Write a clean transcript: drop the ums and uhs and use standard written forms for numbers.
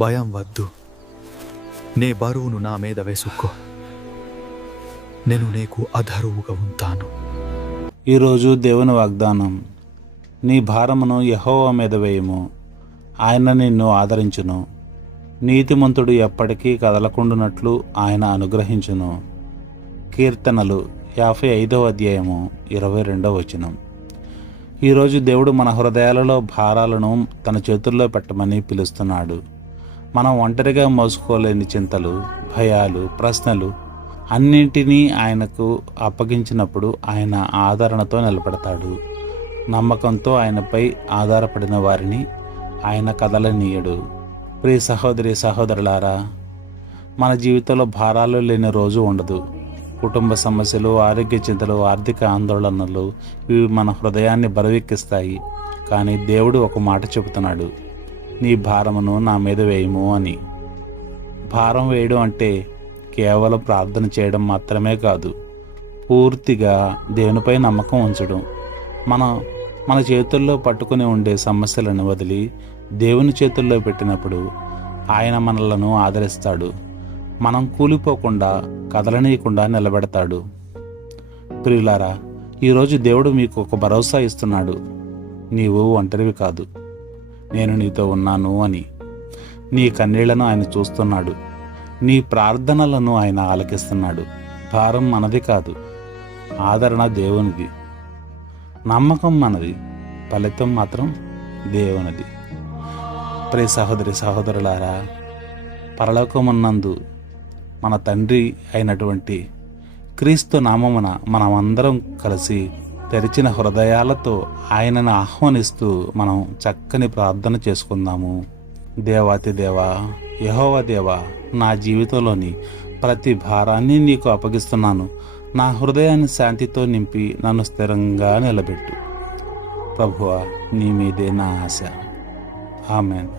భయం వద్దు, నీ బరువును నా మీద వేసుకో, నేను నీకు ఆధారువుగా ఉంటాను. ఈరోజు దేవుని వాగ్దానం, నీ భారమును యెహోవా మీద వేయము, ఆయన నిన్ను ఆదరించును. నీతిమంతుడు ఎప్పటికీ కదలకుండునట్లు ఆయన అనుగ్రహించును. కీర్తనలు 55వ అధ్యాయము 22వ వచనం. ఈరోజు దేవుడు మన హృదయాలలో భారాలను తన చేతుల్లో పెట్టమని పిలుస్తున్నాడు. మనం ఒంటరిగా మోసుకోలేని చింతలు, భయాలు, ప్రశ్నలు అన్నింటినీ ఆయనకు అప్పగించినప్పుడు ఆయన ఆదరణతో నిలబడతాడు. నమ్మకంతో ఆయనపై ఆధారపడిన వారిని ఆయన కదలనీయడు. ప్రియ సహోదరి సహోదరులారా, మన జీవితంలో భారాలు లేని రోజు ఉండదు. కుటుంబ సమస్యలు, ఆరోగ్య చింతలు, ఆర్థిక ఆందోళనలు ఇవి మన హృదయాన్ని బరువెక్కిస్తాయి. కానీ దేవుడు ఒక మాట చెబుతున్నాడు, నీ భారమును నా మీద వేయము అని. భారం వేయడం అంటే కేవలం ప్రార్థన చేయడం మాత్రమే కాదు, పూర్తిగా దేవునిపై నమ్మకం ఉంచడం. మన చేతుల్లో పట్టుకుని ఉండే సమస్యలను వదిలి దేవుని చేతుల్లో పెట్టినప్పుడు ఆయన మనలను ఆదరిస్తాడు. మనం కూలిపోకుండా, కదలనీయకుండా నిలబెడతాడు. ప్రియులారా, ఈరోజు దేవుడు మీకు ఒక భరోసా ఇస్తున్నాడు. నీవు ఒంటరివి కాదు, నేను నీతో ఉన్నాను అని. నీ కన్నీళ్లను ఆయన చూస్తున్నాడు, నీ ప్రార్థనలను ఆయన ఆలకిస్తున్నాడు. భారం మనది కాదు, ఆదరణ దేవునిది. నమ్మకం మనది, ఫలితం మాత్రం దేవునిది. ప్రియ సహోదరి సహోదరులారా, పరలోకమున్నందు మన తండ్రి అయినటువంటి క్రీస్తు నామమున మనమందరం కలిసి తెరిచిన హృదయాలతో ఆయనను ఆహ్వానిస్తూ మనం చక్కని ప్రార్థన చేసుకుందాము. దేవాతి దేవా, యెహోవా దేవా, నా జీవితంలోని ప్రతి భారాన్ని నీకు అప్పగిస్తున్నాను. నా హృదయాన్ని శాంతితో నింపి నన్ను స్థిరంగా నిలబెట్టు. ప్రభువా, నీ మీదే నా ఆశ. ఆమేన్.